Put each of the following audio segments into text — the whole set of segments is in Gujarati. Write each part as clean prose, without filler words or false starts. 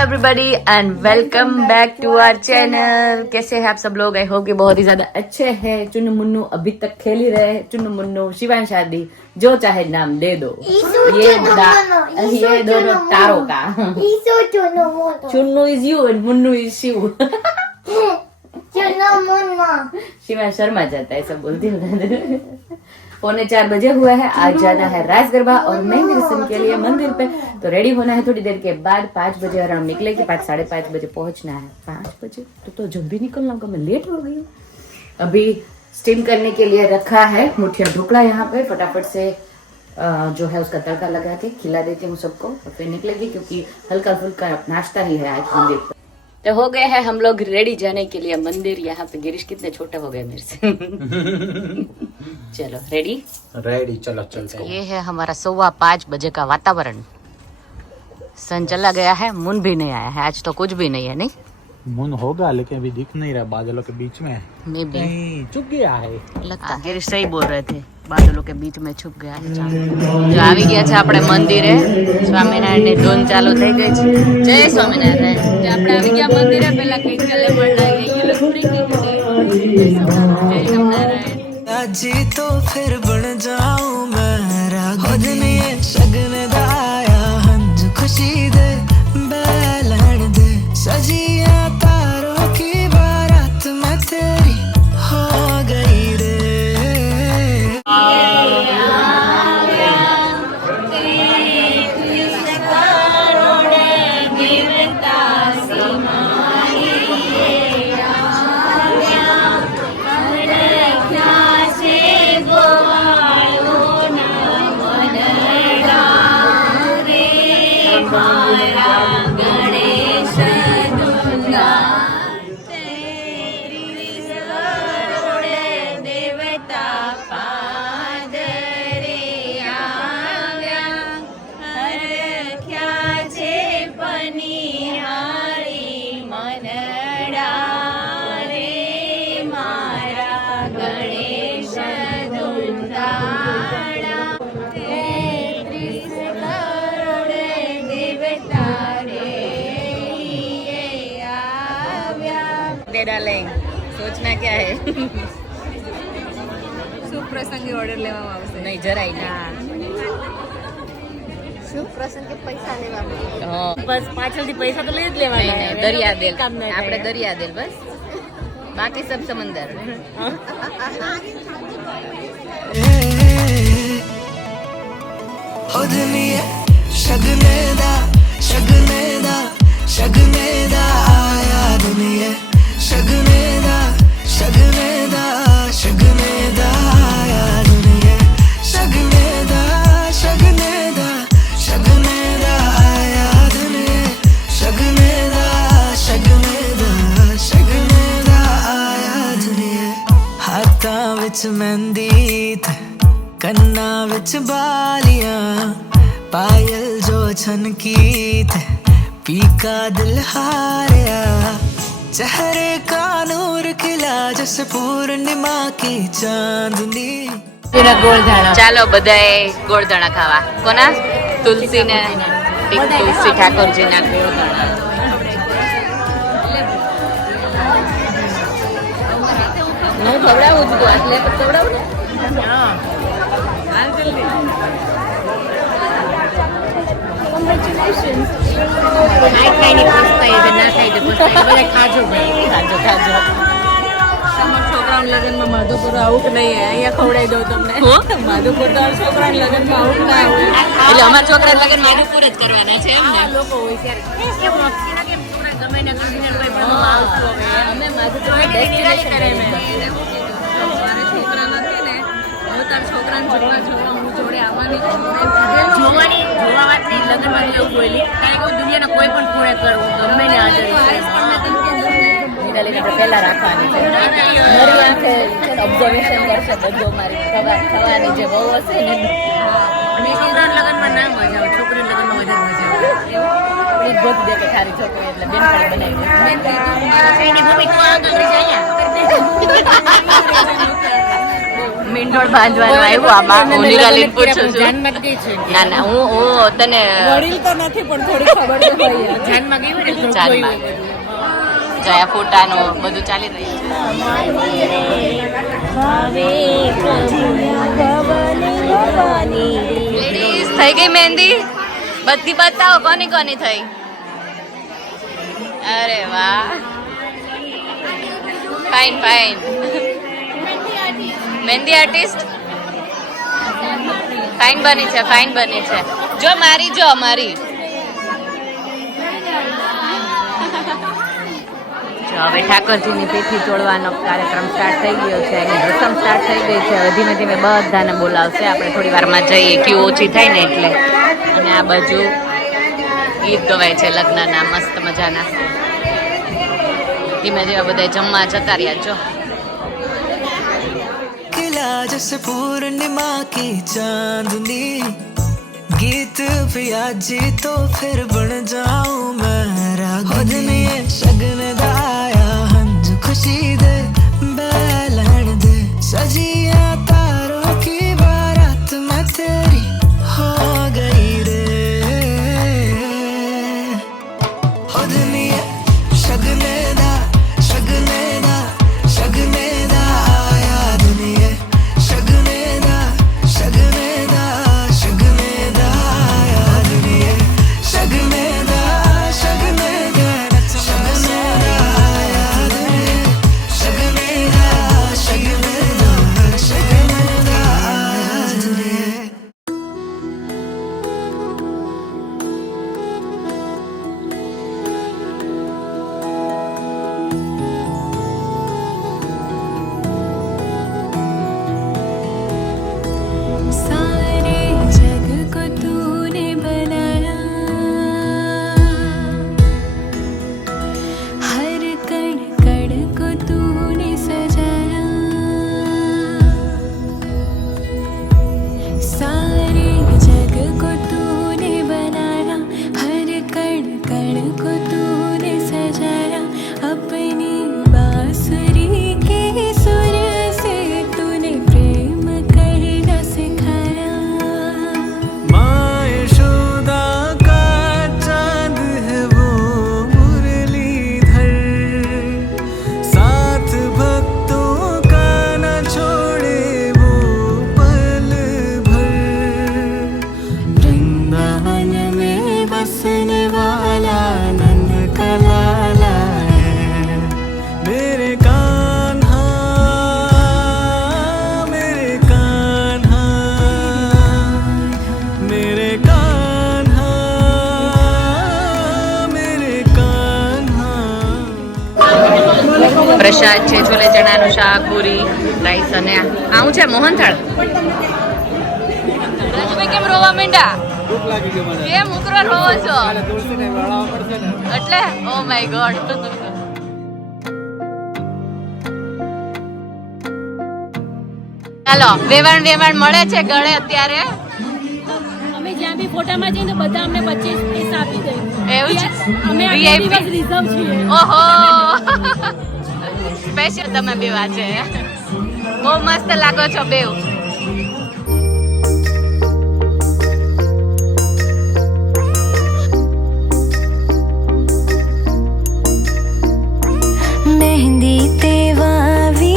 Everybody and welcome back to our channel. कैसे हैं आप सब लोग? आई होप कि बहुत ही ज्यादा अच्छे हैं। चुन्नू मुन्नू अभी तक खेल ही रहे हैं। चुन्नू मुन्नू, शिवान शादी, जो चाहे नाम दे दो। ये दोनों तारों का। Chunnu is you and Munnu is Shiv. Shivan Sharma जाता है, सब बोलती हूँ। 3:45 बजे हुआ है। आज जाना है रास गरबा और मेहंदी रस्म के लिए मंदिर पे, तो रेडी होना है थोड़ी देर के बाद। 5 बजे अराउंड निकलेगी, 5 साढ़े 5 बजे पहुंचना है। 5 बजे तो जल्दी निकलना होगा, मैं लेट हो गई हूँ। अभी स्टीम करने के लिए रखा है मुठिया ढोकला यहाँ पे। फटाफट से जो है उसका तड़का लगा के खिला देती हूँ सबको और फिर निकलेगी, क्योंकि हल्का फुल्का नाश्ता ही है आज मंदिर पे। तो हो गए हैं हम लोग रेडी जाने के लिए मंदिर। यहाँ पे गिरीश कितने छोटे हो गए मेरे से। चलो रेडी चलो चलते हैं। ये है हमारा 5:15 बजे का वातावरण। सन चला गया है, मून भी नहीं आया है। आज तो कुछ भी नहीं है। नहीं मून होगा लेकिन अभी दिख नहीं रहा, बादलों के बीच में मे भी छुप गया है लगता है। गिरीश सही बोल रहे थे, बादलों के बीच में छुप गया है चांद। जो આવી ગયા છે આપણે મંદિરે, સ્વામિનારાયણની ધૂન ચાલુ થઈ ગઈ છે। જય સ્વામિનારાયણ। જે આપણે આવી ગયા મંદિરે, પહેલા કઈક ચલે મળાય ये लोग पूरी की जय स्वामिनारायण। आज तो फिर बन जाऊं मैं रागनी शगन दाया हंज खुशी दे बैलन दे सजिया तारों की बारात में तेरी हो गई रे। डालें सोचना क्या है। શુભ પ્રસંગે ઓર્ડર લેવામાં આવશે? नहीं જરાય नहीं। શુભ પ્રસંગે પૈસા લેવામાં બસ પાછળથી પૈસા તો લઈ જ લેવાના। દરિયા દિલ આપણે દરિયા દિલ બસ, બાકી सब समंदर। हो दुनिया शगने दा शगने दा शगने दा आया दुनिया शगने दा शगने दा शगने दा आया दुनिया शगने दा शगने दा शगने दा आया दुनिया शगने दा शगने दा शगने दा आया दुनिया। हाथां विच मेहंदी ते कन्ना विच बालियां पायल जो छनकी थे पीका दिल हारिया चेहरे का नूर खिला जैसे पूर्णिमा की चांदनी। ચાલો બધાએ ગોળધાણા ખાવા। કોના? તુલસીને તુલસી ઠાકોરજીના ગોળધાણા। હું ખવડાવું છું, આટલે ખવડાવું ને। છોકરાઓના લગ્નમાં માધુપુર આવું કે નહીં? અહીંયા ખવડાવી દઉં તમને। માધુપુર તો છોકરાના લગ્નમાં આવું કે ના આવું? એટલે અમારા છોકરા લગ્ન માધુપુર જ કરવાના છે એમ ને? લોકો હોય ત્યારે અમે માધુપુર ડેસ્ટિનેશન કરે મેં। છોકરા નથી ને, હું તાર છોકરાને જોવા હું જોડે આવવાની જોવાની જોવા વાત નહીં, લગ્નમાં એવું બોલી કારણ કે દુનિયાના કોઈ પણ ખૂણે કરવું ગમે ને હાજરી પહેલા રાખવાની છે। નરી આંખે ઓબ્ઝર્વેશન કરશે બધું મારી થવાની જે બહુ હશે ને। છોકરાના લગ્નમાં ના મજા આવે, છોકરીના લગ્નમાં વધારે મજા આવે। એ ભોગ દે કે ખારી છોકરી એટલે બેનપણી બનાવી દે। એની ભૂમિ તો આગળ છે અહીંયા। હિંડોળ બાંધવાનું આવ્યું આ બા હું નિરાલીને પૂછું છું જાનમાં ગઈ છે ના ના હું તને વડીલ તો નથી પણ થોડી ખબર તો હોય જાનમાં ગઈ હોય ને તો જાનમાં. જોયું બધું. જયા ફોટાનું બધું ચાલી રહ્યું છે લેડીઝ થઈ ગઈ મહેંદી બધી બતાવો કોની કોની થઈ અરે વાહ ફાઇન ફાઇન મહેંદી આર્ટિસ્ટ ફાઇન બની છે જો મારી જો હવે ઠાકોરજીની પીઠી તોડવાનો કાર્યક્રમ સ્ટાર્ટ થઈ ગયો છે એની રસમ સ્ટાર્ટ થઈ ગઈ છે હવે ધીમે ધીમે બધાને બોલાવશે આપણે થોડી વારમાં જઈએ ક્યુ ઓછી થાય ને એટલે અને આ બાજુ ગીત ગવાય છે લગ્નના મસ્ત મજાના ધીમે ધીમે બધા જમવા જતા રહ્યા જો खिला जैसे पूर्णिमा की चांदनी गीत पिया जी तो फिर बन जाऊं मैं रागनी शगन दाया हंज खुशी दे बैलन दे सजिया तारों की बारात में तेरी हो गई रे खुदनी शगने दा शगने दा शगने दा आया दुनिया शगने दा शगने दा शगने दा आया दुनिया शगने दा शगने दा शगने दा आया दुनिया शगने दा शगने दा शगने दा आया दुनिया सारे जग को तूने बनाया हर कण कण को तूने सजाया सारे जग को तूने बनाया हर कण कण को तूने सजाया अपनी बांसुरी के सुर से तूने प्रेम करना सिखाया माँ यशोदा का चांद है वो मुरलीधर साथ भक्तों का न छोड़े वो पल भर वृंदावन में बसने वाला नंद का लाला है मेरे कान्हा मेरे कान्हा मेरे कान्हा मेरे कान्हा પ્રસાદ છે છોલે ચણાનું શાક પૂરી રાઈસ અને આવું છે મોહનથાળ રાજુભાઈ કેમ રોવા માંડ્યા કેમ ઉકરો રોવો છો એટલે ઓ માય ગોડ ચાલો વેવાણ મળે છે ગળે અત્યારે અમે જ્યાં બી ફોટામાં જઈને બધા અમને 25 પીસ આપી દે એવું છે અમે આ VIP? દિવસ રિઝર્વ છીએ ઓહો સ્પેશિયલ તમે બેવા છે બહુ મસ્ત લાગો છો બેવ मेहंदी ते वावी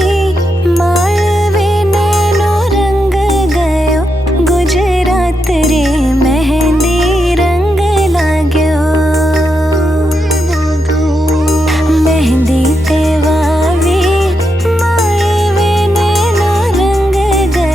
माळवे नैनो रंग गयो गुजरात रे मेहंदी रंग लाग्यो मेहंदी ते वावी माळवे नैनो रंग गयो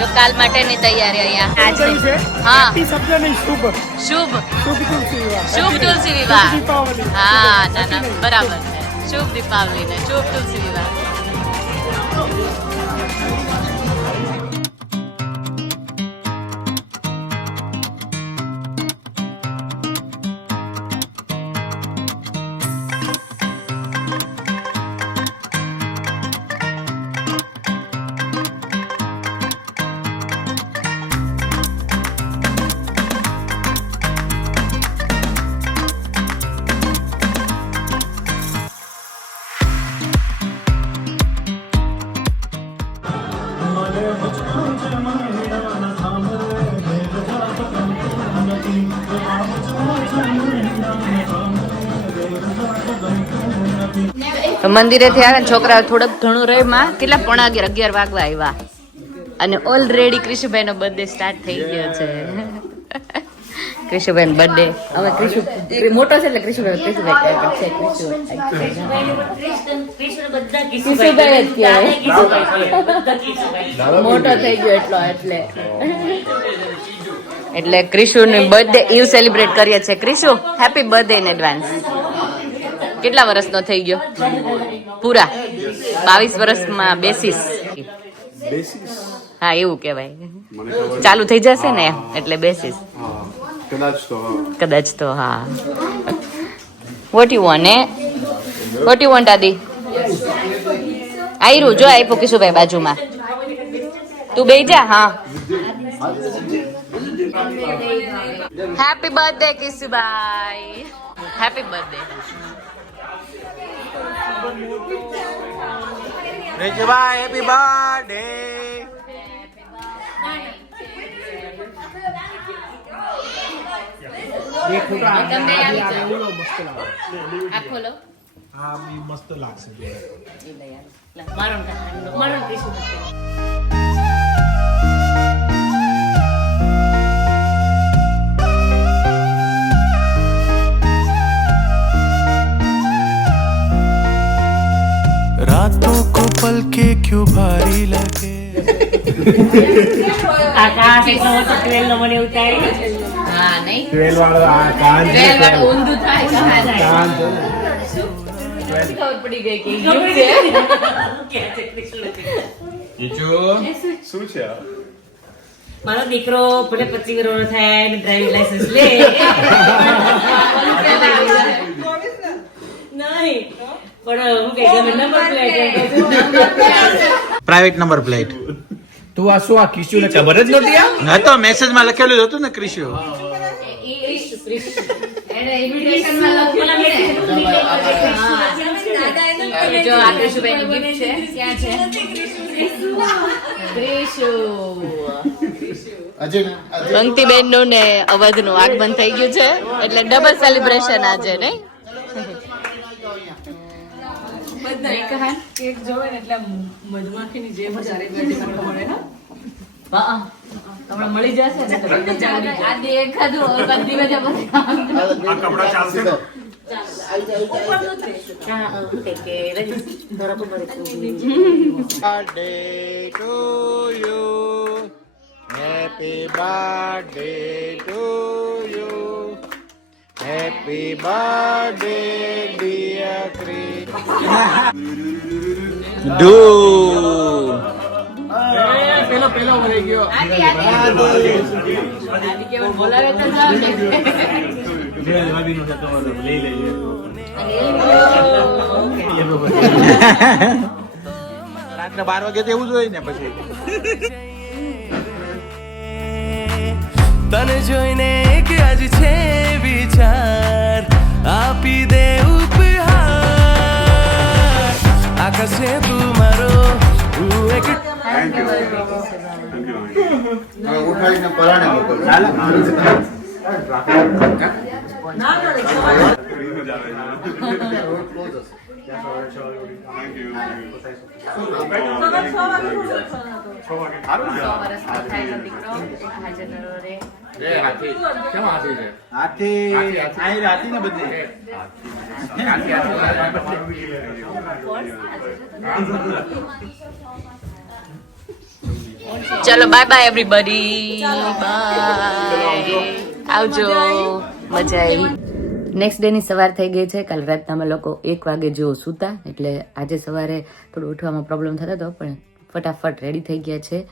જો કાલ માટેની તૈયારી અહીંયા આજે હા શબ્દ નહીં શુભ શુભ શુભ તુલસી વિવાહ શુભ તુલસી વિવાહ દીપાવલી હા ના બરાબર છે શુભ દીપાવલી ને શુભ તુલસી વિવાહ મંદિરે થી આવે છોકરા થોડુંક ઘણું રહે માં કેટલા 11:30 વાગવા આવ્યા અને ઓલરેડી કૃષ્ણભાઈ નો બર્થડે સ્ટાર્ટ થઈ ગયો છે કૃષ્ણભાઈ નો બર્થડે હવે કૃષ્ણ મોટો છે એટલે કૃષ્ણભાઈ છે કૃષ્ણભાઈ મોટો થઈ ગયો એટલે કૃષ્ણ નું બર્થડે ઈવ સેલિબ્રેટ કરીએ છીએ Krishna happy birthday in advance કેટલા વર્ષનો થઈ ગયો પૂરા 22 વર્ષમાં બેસીસ હા એવું કેવાય ચાલુ થઈ જશે ને એટલે બેસીસ કદાચ તો હા વોટ યુ વોન્ટ આદિ આયરું જો આપ્યું કિશુભાઈ બાજુમાં તું બેહી જા હા હેપી બર્થડે કિશુભાઈ હેપી બર્થડે રેજભાઈ હેપી બર્થડે મસ્ત લાગશે रातों को पलके क्यों भारी लगे આકાશ એટલો મોટો 12 નો મને ઉતારી હા નહીં 12 વાળો આ કાન 12 વાળું ઊંધું થાય કાન ખબર પડી ગઈ કે શું છે મારો દીકરો ભલે 25 વર્ષનો થાય ને ડ્રાઇવિંગ લાયસન્સ લે નહીં પણ હું કે number plate private number plate તું આ શું આ કિશુ ને ખબર જ નહોતી આ હા તો મેસેજ માં લખેલું જ હતું ને ક્રિશુ એને ઇન્વિટેશન માં લખેલું છે જો આ કૃષ્ણભાઈ નું ગિફ્ટ છે ક્યાં છે કૃષુ અંતિબેન નું ને અવધ નું આગમન થઈ ગયું છે એટલે ડબલ સેલિબ્રેશન આજે ને કેક જોવે ને એટલે મધમાખીની જેમ જ આરે ગળે મળે ને હમણાં મળી જશે ને તો આજે એક ખાધું ઓર બધી વજહ પર આ કપડા ચાલશે birthday to you happy birthday to you happy birthday dear Krish ડુ પેલો મળી ગયો આદિ કેવલ બોલાવે તો જાવ ને રાત્રે 12 વાગે તો એવું જ હોય ને પછી તને જોઈને કે આજ છે વિચાર આપી દે ઉપહાર આકાશે તું મારો તું એક ઉઠાડીને પરાણે મોકલ હાથી ને બધી ચલો બાય બાય એવરીબડી, બાય, આવજો, મજા આવી. નેક્સ્ટ ડે ની સવાર થઈ ગઈ છે. કાલ રાતના અમે લોકો 1 વાગે જેવો સૂતા, એટલે આજે સવારે થોડું ઉઠવામાં પ્રોબ્લેમ થતો હતો, પણ ફટાફટ રેડી થઈ ગયા છે.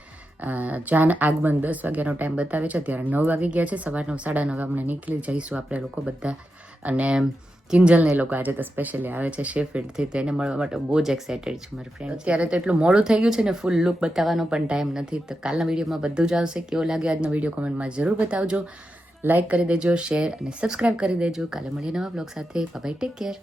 જાન આગમન 10 વાગ્યાનો ટાઈમ બતાવે છે, ત્યારે 9 વાગી ગયા છે. સવારના 9:30 અમને નીકળી જઈશું આપણે લોકો બધા. અને કિંજલ ને લોકો આજે તો સ્પેશિયલી આવે છે શેફિલ્ડથી, તો એને મળવા માટે બહુ જ એક્સાઇટેડ છું મારી ફ્રેન્ડ. અત્યારે તો એટલું મોડું થઈ ગયું છે ને, ફૂલ લુક બતાવવાનો પણ ટાઈમ નથી. તો કાલના વિડીયોમાં બધું જ આવશે. કેવો લાગે આજનો વિડીયો કોમેન્ટમાં જરૂર બતાવજો. લાઈક કરી દેજો, શેર અને સબસ્ક્રાઇબ કરી દેજો. કાલે મળીએ નવા બ્લોગ સાથે. Bye bye, take care.